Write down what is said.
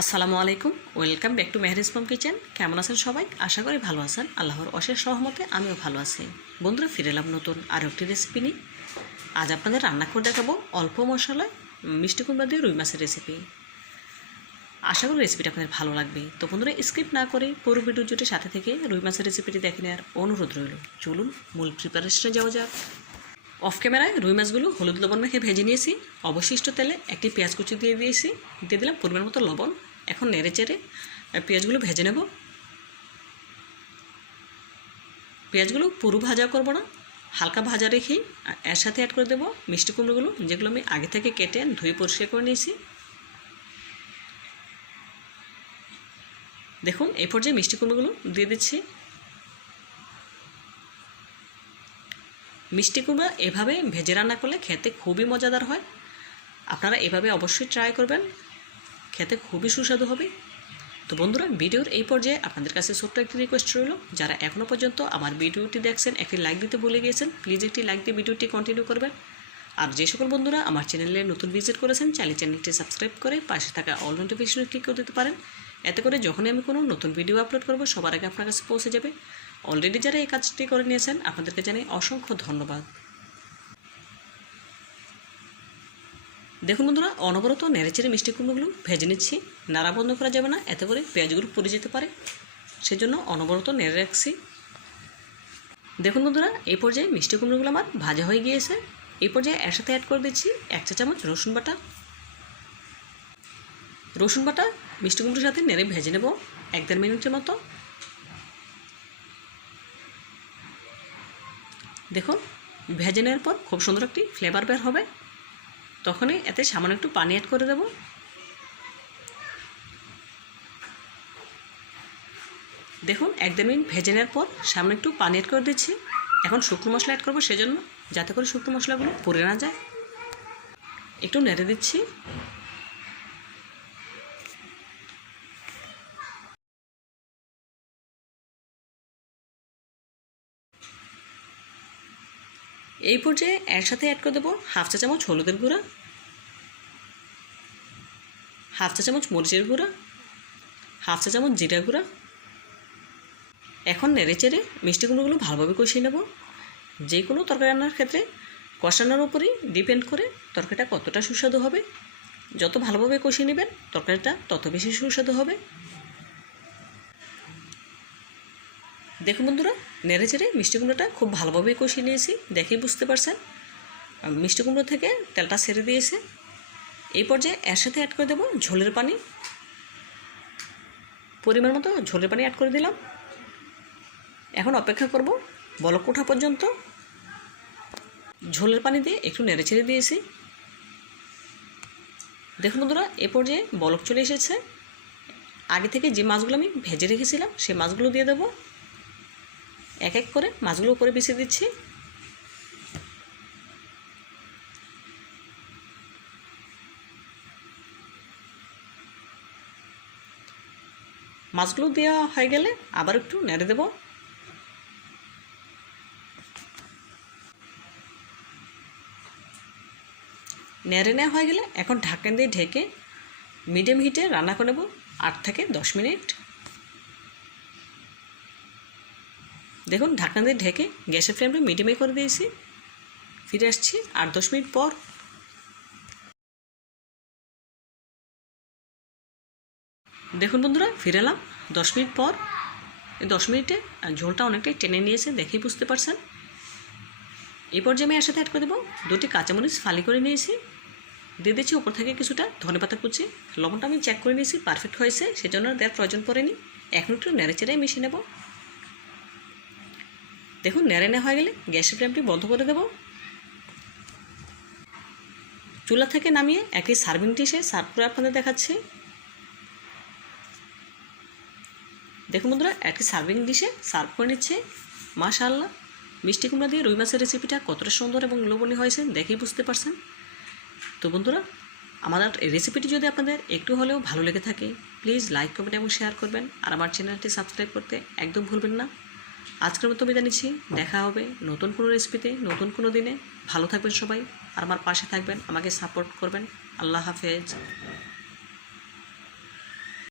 আসসালামু আলাইকুম। Welcome back to Mehriz mom kitchen কেমন আছেন সবাই? আশা করি ভালো আছেন। আল্লাহর অশেষ সহমতে আমিও ভালো আছি। বন্ধুরা, ফিরে এলাম নতুন আরও একটি রেসিপি নিয়ে। আজ আপনাদের রান্না করে দেখাবো অল্প মশলায় মিষ্টি কুমড়া দিয়ে রুই মাছের রেসিপি আশা করি রেসিপিটা আপনাদের ভালো লাগবে। তো বন্ধুরা স্কিপ না করে পুরো ভিডিও জুটে সাথে থেকে রুই মাছের রেসিপিটি দেখে নেওয়ার অনুরোধ রইল। চলুন মূল প্রিপারেশনে যাওয়া যাক। অফ ক্যামেরায় রুই মাছগুলো হলুদ লবণ মেখে ভেজে নিয়েছি। অবশিষ্ট তেলে একটি পেঁয়াজ কুচি দিয়ে দিয়েছি। দিয়ে দিলাম পরিমাণ মতো লবণ। এখন নেড়ে চেড়ে পেঁয়াজগুলো ভেজে নেব। পেঁয়াজগুলো পুরো ভাজা করব না, হালকা ভাজা রেখেই এর সাথে অ্যাড করে দেবো মিষ্টি কুমড়োগুলো, যেগুলো আমি আগে থেকে কেটে ধুয়ে পরিষ্কার করে নিয়েছি। দেখুন, এই পর্যায়ে মিষ্টি কুমড়োগুলো দিয়ে দিচ্ছি। মিষ্টি কুমড়া এভাবে ভেজে রান্না করলে খেতে খুবই মজাদার হয়। আপনারা এভাবে অবশ্যই ট্রাই করবেন। খেতে খুবই সুস্বাদু হবে। তো বন্ধুরা, ভিডিওর এই পর্যায়ে আপনাদের কাছে ছোট্ট একটি রিকোয়েস্ট রইল। যারা এখনও পর্যন্ত আমার ভিডিওটি দেখছেন, একটি লাইক দিতে ভুলে গিয়েছেন প্লিজ একটি লাইক দিয়ে ভিডিওটি কন্টিনিউ করবেন। আর যে সকল বন্ধুরা আমার চ্যানেলে নতুন ভিজিট করেছেন চাইলে চ্যানেলটি সাবস্ক্রাইব করে পাশে থাকা অল নোটিফিকেশনে ক্লিক করে দিতে পারেন। এতে করে যখনই আমি কোনো নতুন ভিডিও আপলোড করব, সবার আগে আপনার কাছে পৌঁছে যাবে। অলরেডি যারা এই কাজটি করে নিয়েছেন, আপনাদেরকে জানাই অসংখ্য ধন্যবাদ। দেখুন বন্ধুরা, অনবরত নেড়েচেড়ে মিষ্টি কুমড়োগুলো ভেজে নিচ্ছি। নাড়া বন্ধ করা যাবে না, এতে করে পেঁয়াজগুলো পুড়ে যেতে পারে। সেজন্য অনবরত নেড়ে রাখছি। দেখুন বন্ধুরা এই পর্যায়ে মিষ্টি কুমড়োগুলো আমার ভাজা হয়ে গিয়েছে। এই পর্যায়ে এর সাথে অ্যাড করে দিচ্ছি এক চা চামচ রসুন বাটা। রসুন বাটা মিষ্টি কুমড়োর সাথে নেড়ে ভেজে নেব এক দেড় মিনিটের মতো। দেখুন, ভেজে নেওয়ার পর খুব সুন্দর একটি ফ্লেভার বের হবে। তখনই এতে সামান্য একটু পানি অ্যাড করে দেব। দেখুন, এক দেড় মিনিট ভেজে নেওয়ার পর সামনে একটু পানি অ্যাড করে দিচ্ছি। এখন শুকনো মশলা অ্যাড করব সেজন্য, যাতে করে শুকনো মশলাগুলো পড়ে না যায়। একটু নেড়ে দিচ্ছি। এই পর্যায়ে এর সাথে অ্যাড করে দেবো হাফ চা চামচ হলুদের গুঁড়া হাফ চা চামচ মরিচের গুঁড়া হাফ চা চামচ জিরা গুঁড়া। এখন নেড়ে চেড়ে মিষ্টি কুমড়োগুলো ভালোভাবে কষিয়ে নেব। যে কোনো তরকারি রান্নার ক্ষেত্রে কষানোর উপরেই ডিপেন্ড করে তরকারিটা কতটা সুস্বাদু হবে। যত ভালোভাবে কষিয়ে নেবেন তরকারিটা তত বেশি সুস্বাদু হবে। দেখুন বন্ধুরা, নেড়ে চেড়ে মিষ্টি কুমড়োটা খুব ভালোভাবে কষিয়ে নিয়েছি, দেখেই বুঝতে পারছেন। মিষ্টি কুমড়ো থেকে তেলটা সেরে দিয়েছে। এই পর্যায়ে এর সাথে অ্যাড করে দেবো ঝোলের পানি। পরিমাণ মতো ঝোলের পানি অ্যাড করে দিলাম। এখন অপেক্ষা করব বলক ওঠা পর্যন্ত। ঝোলের পানি দিয়ে একটু নেড়ে ছেড়ে দিয়েছি। দেখুন বন্ধুরা, এ পর্যায়ে বলক চলে এসেছে। আগে থেকে যে মাছগুলো আমি ভেজে রেখেছিলাম সেই মাছগুলো দিয়ে দেবো। এক এক করে মাছগুলো উপরে বিছিয়ে দিচ্ছি। মাছগুলো দেওয়া হয়ে গেলে আবার একটু নেড়ে দেব। নেড়ে নেওয়া হয়ে গেলে এখন ঢাকনা দিয়ে ঢেকে মিডিয়াম হিটে রান্না করে নেব আট থেকে দশ মিনিট। দেখুন, ঢাকনা দিয়ে ঢেকে গ্যাসের ফ্লেমটা মিডিয়ামে করে দিয়েছি। ফিরে আসছি আট দশ মিনিট পর। দেখুন বন্ধুরা, ফিরে এলাম দশ মিনিট পর। এই দশ মিনিটে ঝোলটা অনেকটাই টেনে নিয়েছে, দেখেই বুঝতে পারছেন। এই পর্যায়ে আমি এর সাথে অ্যাড করে দেবো দুটি কাঁচামরিচ ফালি করে নিয়েছি। দিয়ে দিচ্ছি ওপর থেকে কিছুটা ধনে পাতা কুচি। লবণটা আমি চেক করে নিয়েছি পারফেক্ট হয়েছে, সেজন্য দেওয়ার প্রয়োজন পড়েনি। এখন একটু নেড়ে চেড়ে মিশিয়ে নেব। দেখুন নেড়ে নেওয়া হয়ে গেলে গ্যাসের ফ্লেমটি বন্ধ করে দেব। চুলা থেকে নামিয়ে একটি সার্ভিং ডিশে সার্ভ করে আপনাদের দেখাচ্ছি। দেখুন বন্ধুরা একটি সার্ভিং ডিশে সার্ভ করে নিচ্ছে। মাশাআল্লাহ, মিষ্টি কুমড়া দিয়ে রুই মাছের রেসিপিটা কতটা সুন্দর এবং লোভনীয় হয়েছে দেখেই বুঝতে পারছেন। তো বন্ধুরা, আমাদের এই রেসিপিটি যদি আপনাদের একটু হলেও ভালো লেগে থাকে, প্লিজ লাইক করবেন এবং শেয়ার করবেন। আর আমার চ্যানেলটি সাবস্ক্রাইব করতে একদম ভুলবেন না। আজকের মতো বিদায় নিচ্ছি। দেখা হবে নতুন কোনো রেসিপিতে নতুন কোনো দিনে। ভালো থাকবেন সবাই। আর আমার পাশে থাকবেন, আমাকে সাপোর্ট করবেন। আল্লাহ হাফেজ।